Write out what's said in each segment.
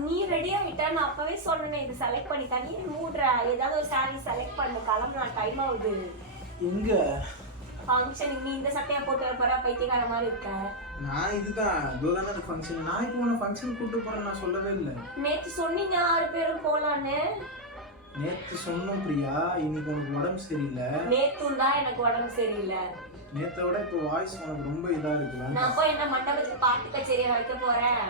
நீ ரெடியா விட்டா நான் அப்பவே சொன்னேனே இது செலக்ட் பண்ணி தண்ணி மூடுற ஏதாவது ஒரு சாரி செலக்ட் பண்ணு கிளம்புனா டைம் ஆகுது எங்க ஃபங்க்ஷன் நீ இந்த சட்டையா போட்டு வரப்போற பைத்தியக்கார மாதிரி இருக்க நான் இதுதான் இதுதானே அந்த ஃபங்க்ஷன் நான் இப்போ உன ஃபங்க்ஷன் கூட்டு போறேன் நான் சொல்லவே இல்லை நேத்து சொன்னீங்க 6 பேரும் போலான்னு நேத்து சொன்னோம் பிரியா இன்னைக்கு உனக்கு உடம்பு சரியில்லை நேத்தும் தான் எனக்கு உடம்பு சரியில்லை நேத்தை விட இப்போ வாய்ஸ் உனக்கு ரொம்ப இதா இருக்கு நான் போய் என்ன மண்டபத்துக்கு பாட்டு கச்சேரியா வைக்க போறேன்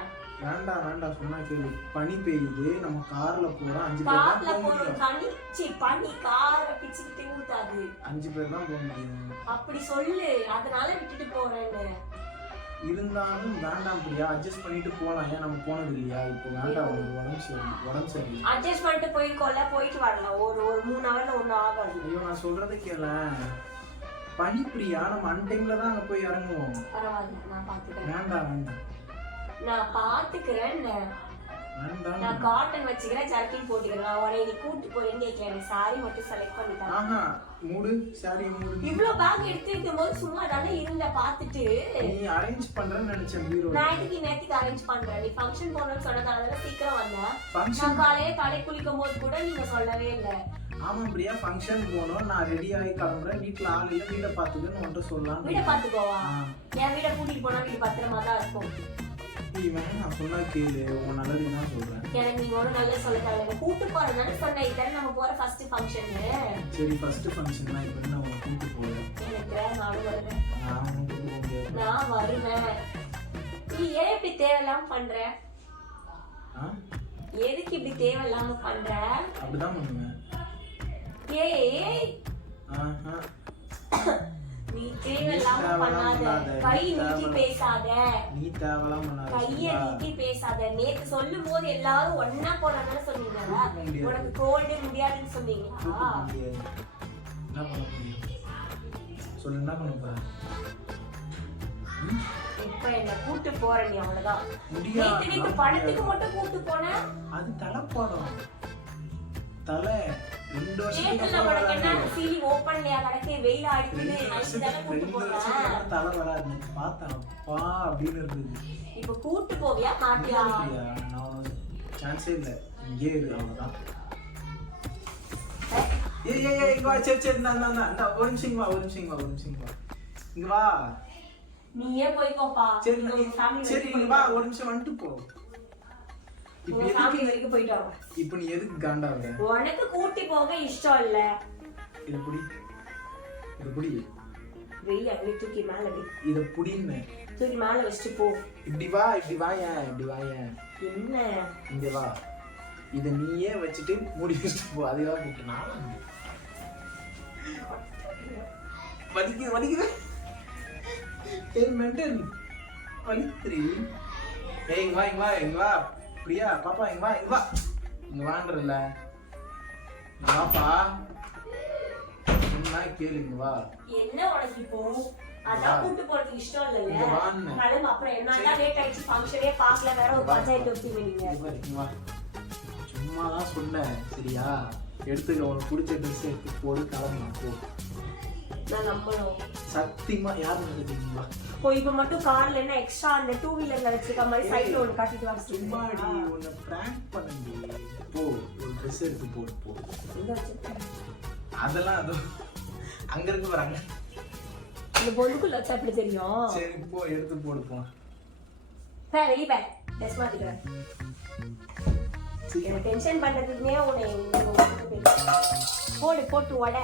வேண்டாம் சொன்னா கேளு பனி பெய்யுது நம்ம கார்ல போறோம் 5 பேர் கார்ல தான் போக போறோம் முடியும் பனி கார பிச்சுக்கிட்டு ஊத்தாது 5 பேர் தான் போக முடியும் அப்படி சொல்லு அதனால விட்டுட்டு போறேன்னு இருந்தாலும் வேண்டாம் பிரியா அட்ஜஸ்ட் பண்ணிட்டு போலாம் ஏன் நம்ம போனது இல்லையா இப்போ வேண்டாம் உனக்கு உடம்பு சரி அட்ஜஸ்ட் பண்ணிட்டு போயிட்டு வரலாம் ஒரு 3 ஹவர்ல ஒன்னும் ஆகாது ஐயோ நான் சொல்றதை கேள பனி பிரியா நம்ம அன் டைம்ல தான் அங்க போய் இறங்குவோம் பரவாயில்ல நான் பாத்துக்கிறேன் வேண்டாம் நான் பாத்துக்கிறேன் நான் காட்டன் வச்சுக்கிறேன் ஜர்க்கின் போட்டுக்கிறேன் நான் உடனே நீ கூட்டு போறேன்னு கேட்கிறேன் சாரி மட்டும் செலக்ட் பண்ணிட்டேன் ஆஹா மூடு சாரி மூடு இவ்ளோ பேக் எடுத்து வைக்கும்போது சும்மா தானே இருந்த பாத்துட்டு நீ அரேஞ்ச் பண்றேன்னு நினைச்சேன் பீரோ நான் நேத்துக்கு அரேஞ்ச் பண்றேன் நீ ஃபங்க்ஷன் போகணும்னு சொன்னதால சீக்கிரம் வந்தேன் ஃபங்க்ஷன் நான் காலை குளிக்கும் போது கூட நீங்க சொல்லவே இல்லை ஆமா பிரியா ஃபங்க்ஷன் போனோம் நான் ரெடி ஆகி கிளம்புறேன் வீட்டுல ஆள் இல்ல வீட பாத்துக்கன்னு உன்கிட்ட சொல்லலாம் வீட பாத்துக்கோவா என் வீட கூட்டிட்டு போனா வீடு பத்திரமா தான் இருக்கும் நீ வேணா நான் சொன்னா கேளு உன் நல்லது தான் சொல்றேன் எனக்கு நீங்க ஒன்றும் நல்லா சொல்ல தேவை கூட்டு போறதுனால சொன்னேன் இதானே நம்ம போற ஃபர்ஸ்ட் ஃபங்க்ஷன் சரி ஃபர்ஸ்ட் ஃபங்க்ஷன் தான் இப்போ நான் உன்னை கூட்டு போறேன் எனக்கு நானும் வருவேன் நான் உன்னை கூட்டு போக முடியாது நான் வருவேன் நீ ஏன் இப்படி தேவையில்லாம பண்ற எதுக்கு இப்படி தேவையில்லாம பண்ற அப்படிதான் பண்ணுவேன் ஏய் நீ தேவையில்லாம பண்ணாத கை நீட்டி பேசாத நீ தேவையில்லாம பண்ணாத கைய நீட்டி பேசாத நேத்து சொல்லும் போது எல்லாரும் ஒன்னா போனாங்கன்னு சொன்னீங்களா உனக்கு கோல்டு முடியாதுன்னு சொன்னீங்களா என்ன பண்ண முடியும் சொல்லு என்ன பண்ண போற இப்ப என்ன கூட்டு போற நீ அவ்வளவுதான் முடியாது நேத்து படத்துக்கு மட்டும் கூட்டு போன அது தலைப்படம் தலை 2 வருஷத்துக்கு அப்புறம் என்ன சீலிங் ஓபன்லயா கடக்கே வெயில் அடிக்குது நைட் தான கூட்டு போறேன் தலை வராது பார்த்தேன் அப்பா அப்படின்னு இருந்தது இப்ப கூட்டு போவியா மாட்டியா நான் சான்ஸே இல்ல இங்கே இரு அவ்வளவுதான் ஏய் இங்க வா சரி நான் ஒரு நிமிஷம் வா இங்க வா நீயே போய்க்கோப்பா சரி இங்க வா ஒரு நிமிஷம் வந்துட்டு போ இப்போ நீ எதுக்கு காண்டாவற உனக்கு கூட்டி போக இஷ்டம் இல்ல இது புடி வெய் அங்க தூக்கி மேல வை இத புடின்னு தூக்கி மேல வச்சிட்டு போ இப்படி வா ஏன் என்ன இங்க வா இத நீயே வச்சிட்டு மூடி வச்சிட்டு போ அதுதான் கூட்டி நான் வலிக்குது ஏய் மெண்டல் வலிக்குது ஏய் இங்க வா பிரியா பாப்பா இங்க வான்றல பாப்பா என்ன கேளுங்க வா என்ன உனக்கு இப்போ அதான் கூட்டி போறதுக்கு இஷ்டம் இல்லல கலம் அப்புறம் என்னடா லேட் ஆயிடுச்சு ஃபங்க்ஷனே பார்க்கல வேற ஒரு பஞ்சாயத்து வச்சிருக்கீங்க சும்மா தான் சொன்னேன் சரியா எடுத்துக்க உனக்கு பிடிச்ச ட்ரெஸ் எடுத்து போடு கிளம்பு போ நான் நம்பணும் சத்தியமா யாரும் நினைக்கிறீங்களா போய் இப்ப மட்டும் கார்ல என்ன எக்ஸ்ட்ரா அந்த 2 வீலர்ல வச்சிருக்க மாதிரி சைடுல ஒரு காட்டிட்டு வா சும்மாடி உன்னை பிராங்க் பண்ணுங்க போ ஒரு ட்ரெஸ் எடுத்து போடு போ அதெல்லாம் அது அங்க இருக்கு வராங்க இந்த பொண்ணுக்குள்ள வச்சா எப்படி தெரியும் சரி போ எடுத்து போடு போ வெளிய பே ட்ரெஸ் மாத்திக்கிறேன் டென்ஷன் பண்றதுக்குனே உன்னை போட்டு வட